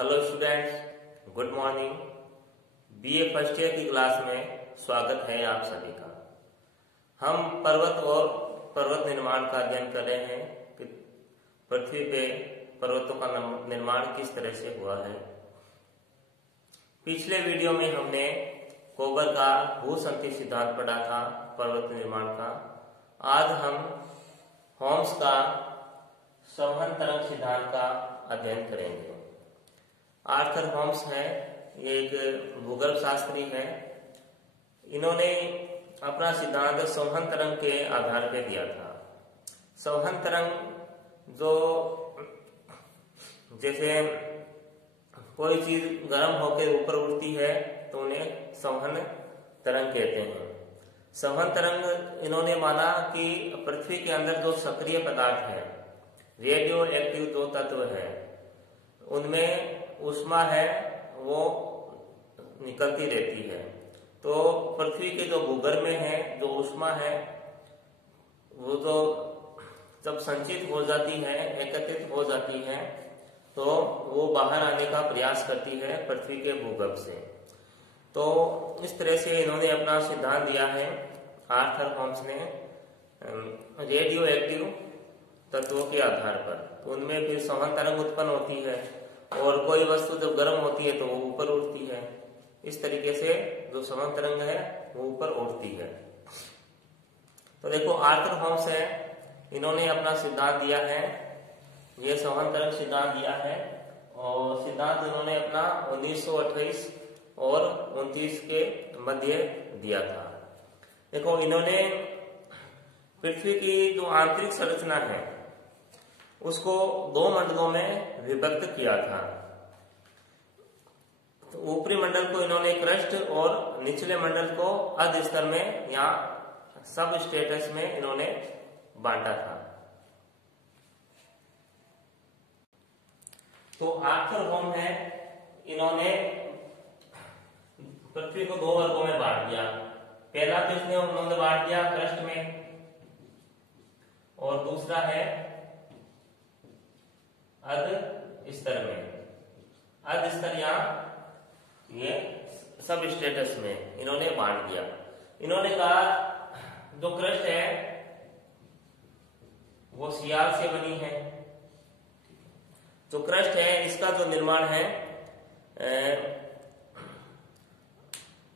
Hello students, good morning. BA first year की class में स्वागत है आप सभी का। हम पर्वत और पर्वत निर्माण का अध्ययन कर रहे हैं कि पृथ्वी पे पर्वतों का निर्माण किस तरह से हुआ है। पिछले वीडियो में हमने कोबर का भूसंतति सिद्धांत पढ़ा था पर्वत निर्माण का। आज हम होम्स का संवहन तरंग सिद्धांत का अध्ययन करेंगे। आर्थर होम्स है, ये एक भूगर्भ शास्त्री है। इन्होंने अपना सिद्धांत संवहन तरंग के आधार पर दिया था। संवहन तरंग जो जैसे कोई चीज गर्म होकर ऊपर उड़ती है तो उन्हें संवहन तरंग कहते हैं। संवहन तरंग इन्होंने माना कि पृथ्वी के अंदर जो सक्रिय पदार्थ है, रेडियो एक्टिव जो तत्व है, उनमें ऊष्मा है वो निकलती रहती है। तो पृथ्वी के जो भूगर्भ में है जो ऊष्मा है वो तो जब संचित हो जाती है, एकत्रित हो जाती है, तो वो बाहर आने का प्रयास करती है पृथ्वी के भूगर्भ से। तो इस तरह से इन्होंने अपना सिद्धांत दिया है आर्थर होम्स ने रेडियो एक्टिव तत्वों के आधार पर। तो उनमें फिर संवहन तरंग उत्पन्न होती है और कोई वस्तु जब गर्म होती है तो वो ऊपर उड़ती है। इस तरीके से जो संवहन तरंग है वो ऊपर उड़ती है। तो देखो आर्थर होम्स है, इन्होंने अपना सिद्धांत दिया है, ये संवहन तरंग सिद्धांत दिया है। और सिद्धांत इन्होंने अपना 1928 और 29 के मध्य दिया था। देखो इन्होंने पृथ्वी की जो आंतरिक संरचना है उसको दो मंडलों में विभक्त किया था। तो ऊपरी मंडल को इन्होंने क्रस्ट और निचले मंडल को अर्ध स्तर में या सब स्टेटस में इन्होंने बांटा था। तो आर्थर होम है, इन्होंने पृथ्वी को दो वर्गों में बांट दिया। पहला तो इसने उन्होंने बांट दिया क्रस्ट में, और दूसरा है अर्ध स्तर में। अर्ध स्तर या ये सब स्टेटस में इन्होंने बांट दिया। इन्होंने कहा जो क्रस्ट है वो सियाल से बनी है। जो क्रस्ट है इसका जो निर्माण है,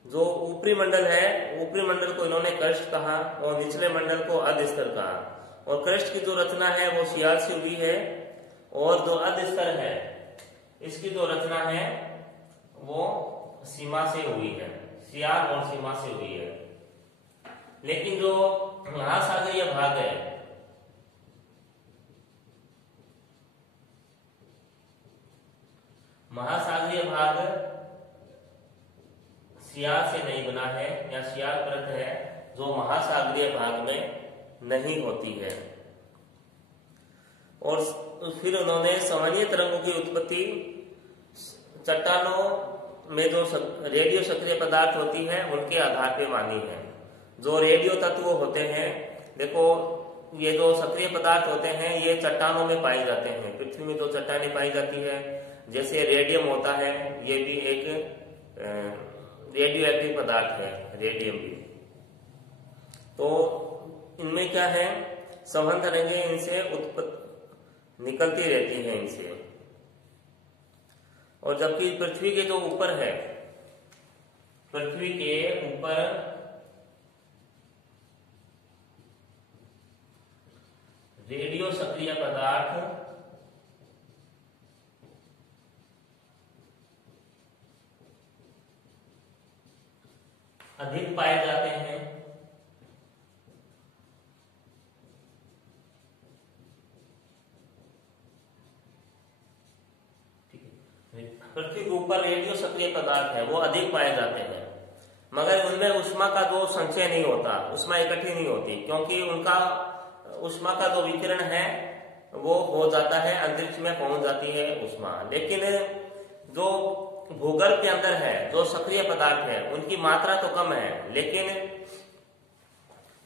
जो ऊपरी मंडल है, ऊपरी मंडल को इन्होंने क्रस्ट कहा और निचले मंडल को अर्ध स्तर कहा। और क्रस्ट की जो रचना है वो सियाल से हुई है, और जो अर्ध स्तर है इसकी जो रचना है वो सीमा से हुई है, सियाल और सीमा से हुई है। लेकिन जो महासागरीय भाग है, महासागरीय भाग सियाल से नहीं बना है या सियाल परत है जो महासागरीय भाग में नहीं होती है। और फिर उन्होंने संवहनीय तरंगों की उत्पत्ति चट्टानों में जो रेडियो सक्रिय पदार्थ होती है उनके आधार पर मानी है। जो रेडियो तत्व होते हैं, देखो ये जो सक्रिय पदार्थ होते हैं ये चट्टानों में पाए जाते हैं। पृथ्वी में जो चट्टानें पाई जाती है, जैसे रेडियम होता है, ये भी एक रेडियो एक्टिव पदार्थ है, रेडियम भी। तो इनमें क्या है, संवहन तरंगें इनसे निकलती रहती हैं इनसे। और जबकि पृथ्वी के जो ऊपर है, पृथ्वी के ऊपर रेडियो सक्रिय पदार्थ अधिक पाए जाते हैं। पृथ्वी के ऊपर रेडियो सक्रिय पदार्थ है वो अधिक पाए जाते हैं, मगर उनमें ऊष्मा का जो संचय नहीं होता, ऊष्मा इकट्ठी नहीं होती, क्योंकि उनका ऊष्मा का जो विकिरण है वो हो जाता है, अंतरिक्ष में पहुंच जाती है ऊष्मा। लेकिन जो भूगर्भ के अंदर है, जो सक्रिय पदार्थ है, उनकी मात्रा तो कम है, लेकिन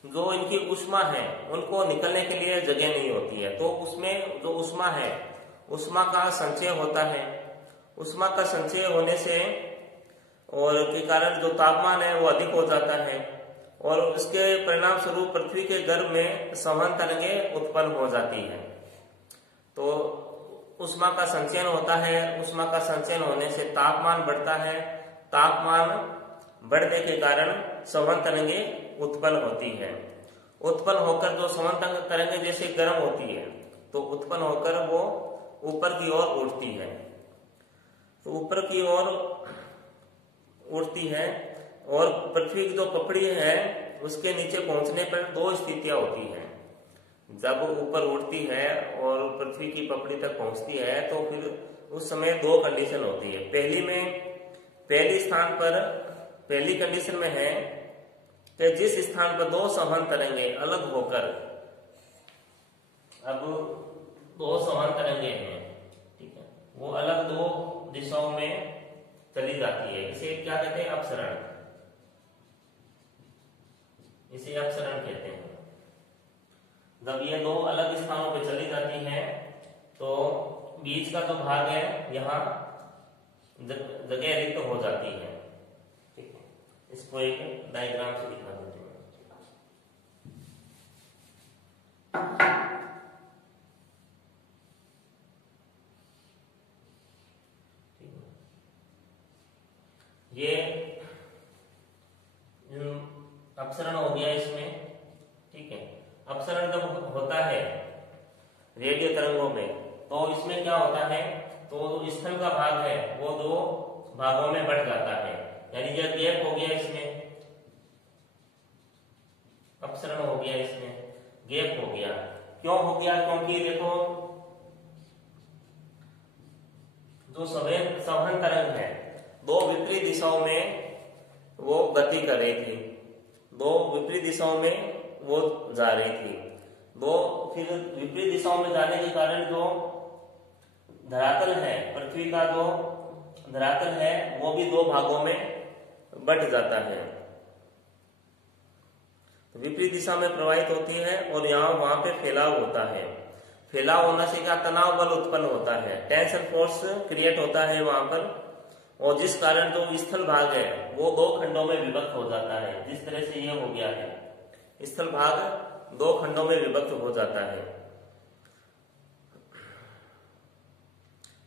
जो इनकी ऊष्मा है उनको निकलने के लिए जगह नहीं होती है। तो उसमें जो ऊष्मा है, ऊष्मा का संचय होता है, ऊष्मा का संचय होने से और के कारण जो तापमान है वो अधिक हो जाता है और उसके परिणाम स्वरूप पृथ्वी के गर्भ में संवहन तरंगें उत्पन्न हो जाती है। तो ऊष्मा का संचयन होता है, ऊष्मा का संचयन होने से तापमान बढ़ता है, तापमान बढ़ने के कारण संवहन तरंगें उत्पन्न होती है। उत्पन्न होकर जो संवहन तरंगें जैसे गर्म होती है तो उत्पन्न होकर वो ऊपर की ओर उड़ती है, तो ऊपर की ओर उड़ती है और पृथ्वी की जो पपड़ी है उसके नीचे पहुंचने पर दो स्थितियां होती हैं। जब वो ऊपर उड़ती है और पृथ्वी की पपड़ी तक पहुंचती है तो फिर उस समय दो कंडीशन होती है। पहली कंडीशन में है कि जिस स्थान पर दो संवहन तरंगें अलग होकर, अब दो संवहन तरंगें हैं, ठीक है, वो अलग दो दिशाओं में चली जाती है, इसे क्या कहते हैं? अपसरण। इसे अपसरण कहते हैं। जब ये दो अलग स्थानों पे चली जाती हैं तो बीच का जो भाग है यहाँ जगह रिक्त हो जाती है। ठीक है, इसको एक डायग्राम से दिखा देते हैं। ये अपसरण हो गया इसमें। ठीक है, अपसरण जब होता है रेडियो तरंगों में तो इसमें क्या होता है, तो स्थल का भाग है वो दो भागों में बढ़ जाता है, यानी यह गैप हो गया, इसमें अपसरण हो गया, इसमें गैप हो गया। क्यों हो गया? क्योंकि देखो जो संवहन तरंग है दो विपरीत दिशाओं में वो गति कर रही थी, दो विपरीत दिशाओं में वो जा रही थी। दो फिर विपरीत दिशाओं में जाने के कारण जो धरातल है, पृथ्वी का जो धरातल है वो भी दो भागों में बंट जाता है, विपरीत दिशा में प्रवाहित होती है और यहाँ वहां पे फैलाव होता है। फैलाव होने से क्या? तनाव बल उत्पन्न होता है, टेंशन फोर्स क्रिएट होता है वहां पर, और जिस कारण जो स्थल भाग है वो दो खंडों में विभक्त हो जाता है। जिस तरह से ये हो गया है, स्थल भाग दो खंडों में विभक्त हो जाता है।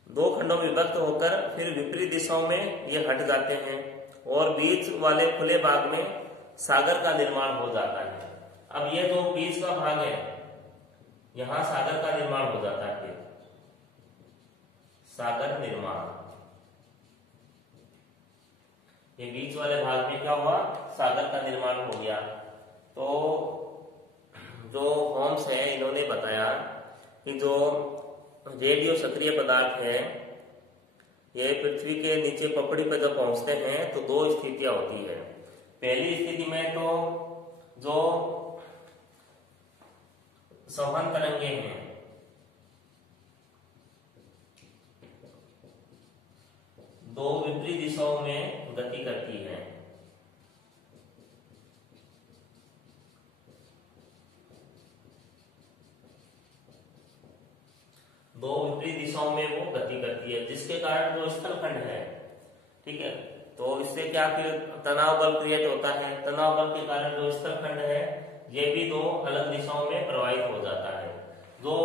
दो खंडों में विभक्त होकर फिर विपरीत दिशाओं में ये हट जाते हैं और बीच वाले खुले भाग में सागर का निर्माण हो जाता है। अब ये जो बीच का भाग है यहां सागर का निर्माण हो जाता है, सागर निर्माण। ये बीच वाले भाग में क्या हुआ? सागर का निर्माण हो गया। तो जो होम्स है इन्होंने बताया कि जो रेडियो सक्रिय पदार्थ है ये पृथ्वी के नीचे पपड़ी पर जब पहुंचते हैं तो दो स्थितियां होती है। पहली स्थिति में तो जो संवहन तरंगे हैं दो विपरीत दिशाओं में गति करती है, दो विपरीत दिशाओं में वो गति करती है, जिसके कारण जो स्थलखंड है, ठीक है, तो इससे क्या फिर तनाव बल क्रिएट होता है। तनाव बल के कारण जो स्थलखंड है ये भी दो अलग दिशाओं में प्रवाहित हो जाता है। जो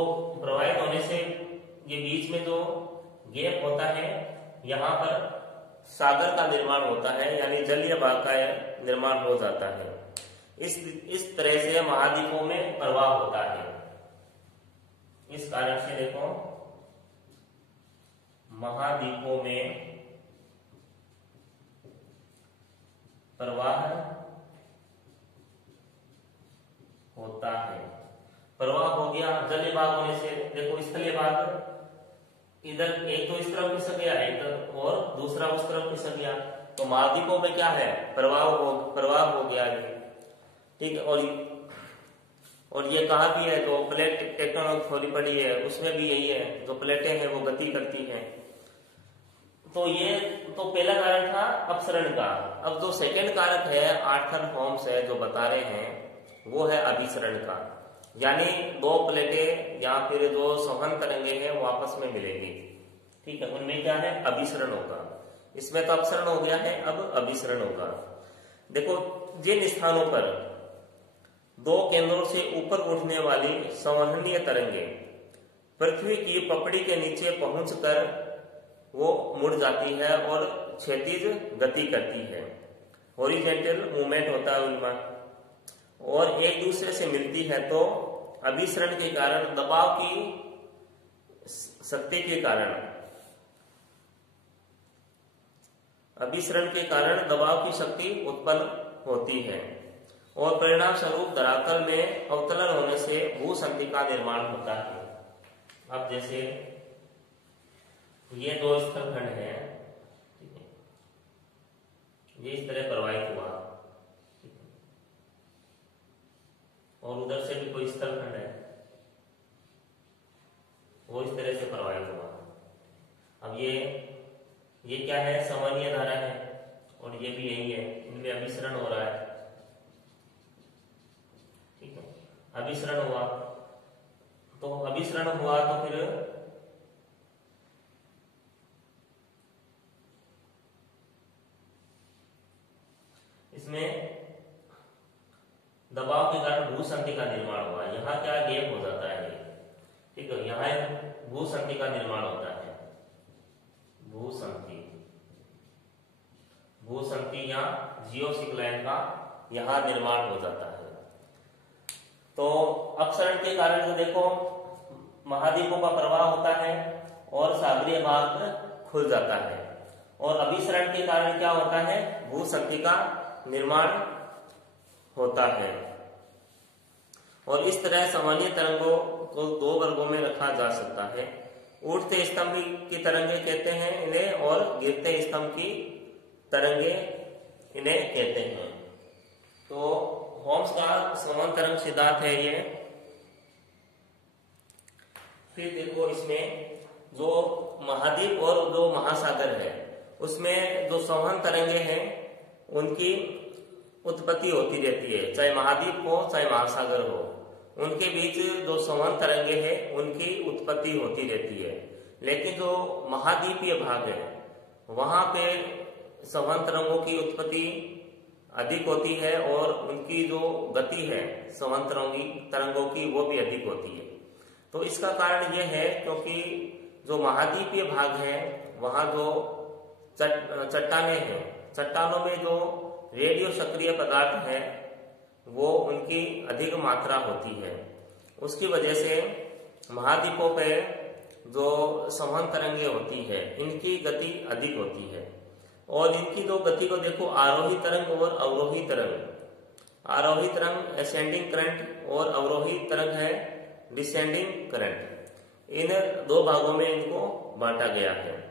प्रवाहित होने से ये बीच में जो गैप होता है यहाँ पर सागर का निर्माण होता है, यानी जलीय भाग का निर्माण हो जाता है। इस तरह से महाद्वीपों में प्रवाह होता है। इस कारण से देखो महाद्वीपों में प्रवाह होता है। प्रवाह हो गया जलीय भाग होने से, देखो स्थलीय भाग इधर एक तो इस तरफ खिसक गया, एक और दूसरा उस तरफ खिसक गया, तो महाद्वीपों में क्या है? प्रवाह हो गया है। ठीक है, और ये कहा भी है, तो प्लेट टेक्टोनिक थ्योरी पढ़ी है उसमें भी यही है, जो प्लेटें हैं वो गति करती हैं। तो ये तो पहला कारण था अपसरण का। अब जो सेकंड कारक है आर्थर होम्स है जो बता रहे हैं वो है अभिसरण का, यानी दो प्लेटें या फिर जो संवहन तरंगे हैं वो आपस में मिलेंगी। ठीक है, उनमें क्या है, अभिसरण होगा। इसमें तो अपसरण हो गया है, अब अभिसरण होगा। देखो, जिन स्थानों पर दो केंद्रों से ऊपर उठने वाली संवहनीय तरंगे पृथ्वी की पपड़ी के नीचे पहुंचकर वो मुड़ जाती है और क्षैतिज गति करती है, हॉरिजॉन्टल मूवमेंट होता है उनमें, और एक दूसरे से मिलती है, तो अभिसरण के कारण, दबाव की शक्ति के कारण, अभिसरण के कारण दबाव की शक्ति उत्पन्न होती है और परिणाम स्वरूप धरातल में अवतरण होने से भूसंधि का निर्माण होता है। अब जैसे ये दो स्थलखंड है, ठीक है, ये इस तरह प्रवाहित हुआ, ठीक है, और उधर से भी कोई स्थलखंड है, वो इस तरह से प्रवाहित हुआ। अब ये क्या है, संवहनीय धारा है, और ये भी यही है, इनमें अभिसरण हो रहा है, ठीक है, अभिसरण हुआ, तो अभिसरण हुआ तो फिर इसमें दबाव के कारण भूसंधि का निर्माण हुआ। यहाँ क्या गैप हो जाता है, ठीक है, यहाँ भूसंधि का निर्माण होता है, भूसंधि या जियोसिक्लाइन का यहाँ निर्माण हो जाता है। तो अपसरण के कारण जो देखो महाद्वीपों का प्रवाह होता है और सागरीय भाग खुल जाता है, और अभिसरण के कारण क्या होता है, भूसंधि का निर्माण होता है। और इस तरह सामान्य तरंगों को दो वर्गों में रखा जा सकता है। उठते स्तंभ की तरंगे कहते हैं इन्हें, और गिरते स्तंभ की तरंगे इन्हें कहते हैं। तो होम्स का समान तरंग सिद्धांत है ये। फिर देखो, इसमें जो महाद्वीप और जो महासागर है, उसमें जो संवहन तरंगे हैं उनकी उत्पत्ति होती रहती है, चाहे महाद्वीप हो चाहे महासागर हो, उनके बीच जो संवहन तरंगे हैं उनकी उत्पत्ति होती रहती है। लेकिन जो महाद्वीपीय भाग है वहां पे संवहन तरंगों की उत्पत्ति अधिक होती है और उनकी जो गति है संवहन तरंगों की वो भी अधिक होती है। तो इसका कारण यह है क्योंकि जो महाद्वीपीय भाग है वहां जो चट्टानें हैं, चट्टानों में जो रेडियो सक्रिय पदार्थ है वो उनकी अधिक मात्रा होती है। उसकी वजह से महाद्वीपों पे जो संवहन तरंगे होती है इनकी गति अधिक होती है, और इनकी जो गति को देखो, आरोही तरंग और अवरोही तरंग। आरोही तरंग असेंडिंग करंट और अवरोही तरंग है डिसेंडिंग करंट। इन दो भागों में इनको बांटा गया है।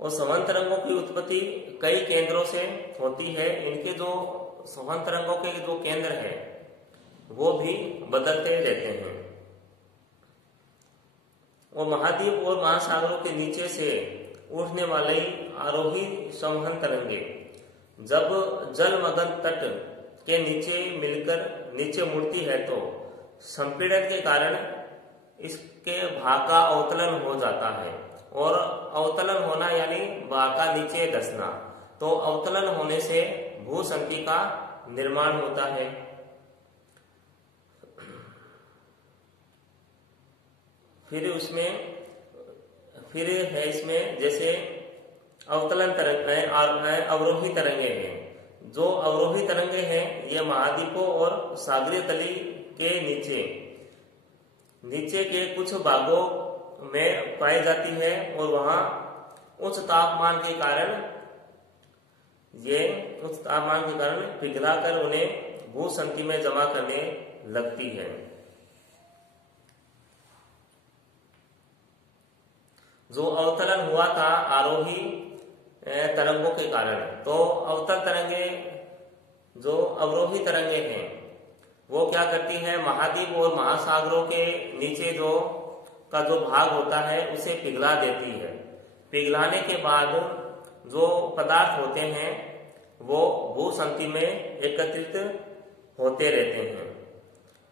और संवहन तरंगों की उत्पत्ति कई केंद्रों से होती है। इनके जो संवहन तरंगों के जो केंद्र है वो भी बदलते रहते हैं। और महाद्वीप और महासागरों के नीचे से उठने वाले आरोही संवहन तरंगे जब जलमग्न तट के नीचे मिलकर नीचे मुड़ती है तो संपीड़न के कारण इसके भाग का अवतलन हो जाता है। और अवतलन होना यानी भाग का नीचे धंसना, तो अवतलन होने से भूसंधि का निर्माण होता है। फिर है इसमें जैसे अवतलन तरंग अवरोही तरंगे हैं। जो अवरोही तरंगे हैं ये महाद्वीपों और सागरीय तली के नीचे के कुछ भागों में पाई जाती है, और वहां उच्च तापमान के कारण पिघलाकर उन्हें भूसंधि में जमा करने लगती है। जो अवतरण हुआ था आरोही तरंगों के कारण, तो अवतल तरंगे जो अवरोही तरंगे हैं वो क्या करती है, महाद्वीप और महासागरों के नीचे जो भाग होता है उसे पिघला देती है। पिघलाने के बाद जो पदार्थ होते हैं वो भूसंधि में एकत्रित होते रहते हैं।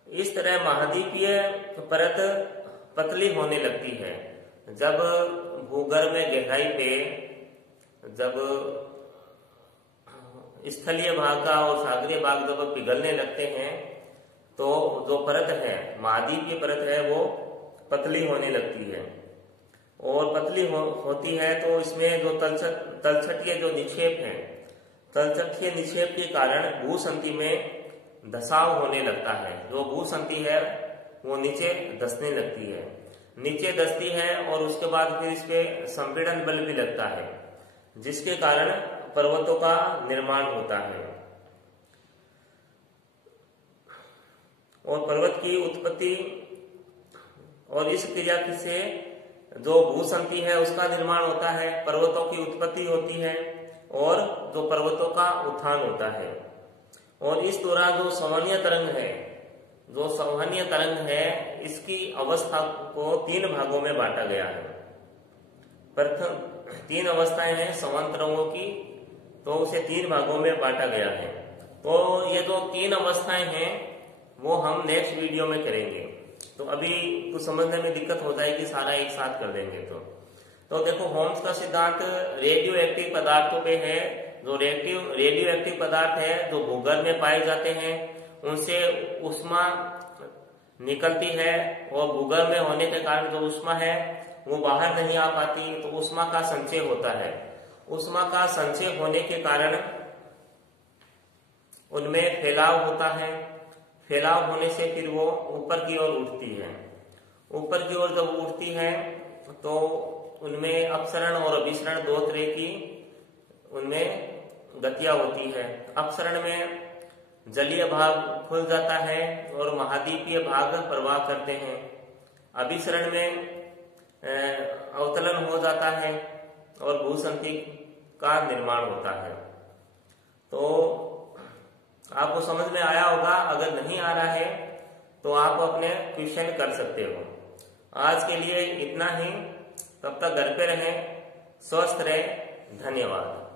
इस तरह महाद्वीपीय परत पतली होने लगती है। जब भूगर्भ में गहराई पे जब स्थलीय भाग का और सागरीय भाग जब पिघलने लगते हैं तो जो परत है, महाद्वीपीय परत है, वो पतली होने लगती है। और पतली होती है तो इसमें जो तलछटीय जो निक्षेप है, तलछटीय निक्षेप के कारण भूसंधि में धसाव होने लगता है। जो भूसंधि है वो नीचे धसने लगती है, नीचे धसती है और उसके बाद फिर इस पे संपीड़न बल भी लगता है, जिसके कारण पर्वतों का निर्माण होता है। और पर्वत की उत्पत्ति और इस क्रिया से जो भूसंधि है उसका निर्माण होता है, पर्वतों की उत्पत्ति होती है और जो पर्वतों का उत्थान होता है। और इस दौरान जो संवहनीय तरंग है, जो संवहनीय तरंग है, इसकी अवस्था को 3 भागों में बांटा गया है। प्रथम 3 अवस्थाएं हैं संवहन तरंगों की, तो उसे 3 भागों में बांटा गया है। तो ये जो 3 अवस्थाएं हैं वो हम नेक्स्ट वीडियो में करेंगे। तो अभी कुछ समझने में दिक्कत हो जाएगी, सारा एक साथ कर देंगे। तो देखो, होम्स का सिद्धांत रेडियो एक्टिव पदार्थों पे है। जो रेडियो एक्टिव पदार्थ है जो भूगर्भ में पाए जाते हैं, उनसे ऊष्मा निकलती है और भूगर्भ में होने के कारण जो ऊष्मा है वो बाहर नहीं आ पाती, तो ऊष्मा का संचय होता है। ऊष्मा का संचय होने के कारण उनमें फैलाव होता है। फैलाव होने से फिर वो ऊपर की ओर उठती है। ऊपर की ओर जब उठती है तो उनमें अपसरण और अभिसरण 2 तरह की उनमें गतियां होती है। अपसरण में जलीय भाग खुल जाता है और महाद्वीपीय भाग प्रवाह करते हैं। अभिसरण में अवतलन हो जाता है और भूसंधि का निर्माण होता है। तो आपको समझ में आया होगा। अगर नहीं आ रहा है तो आप अपने क्वेश्चन कर सकते हो। आज के लिए इतना ही। तब तक घर पे रहें, स्वस्थ रहें। धन्यवाद।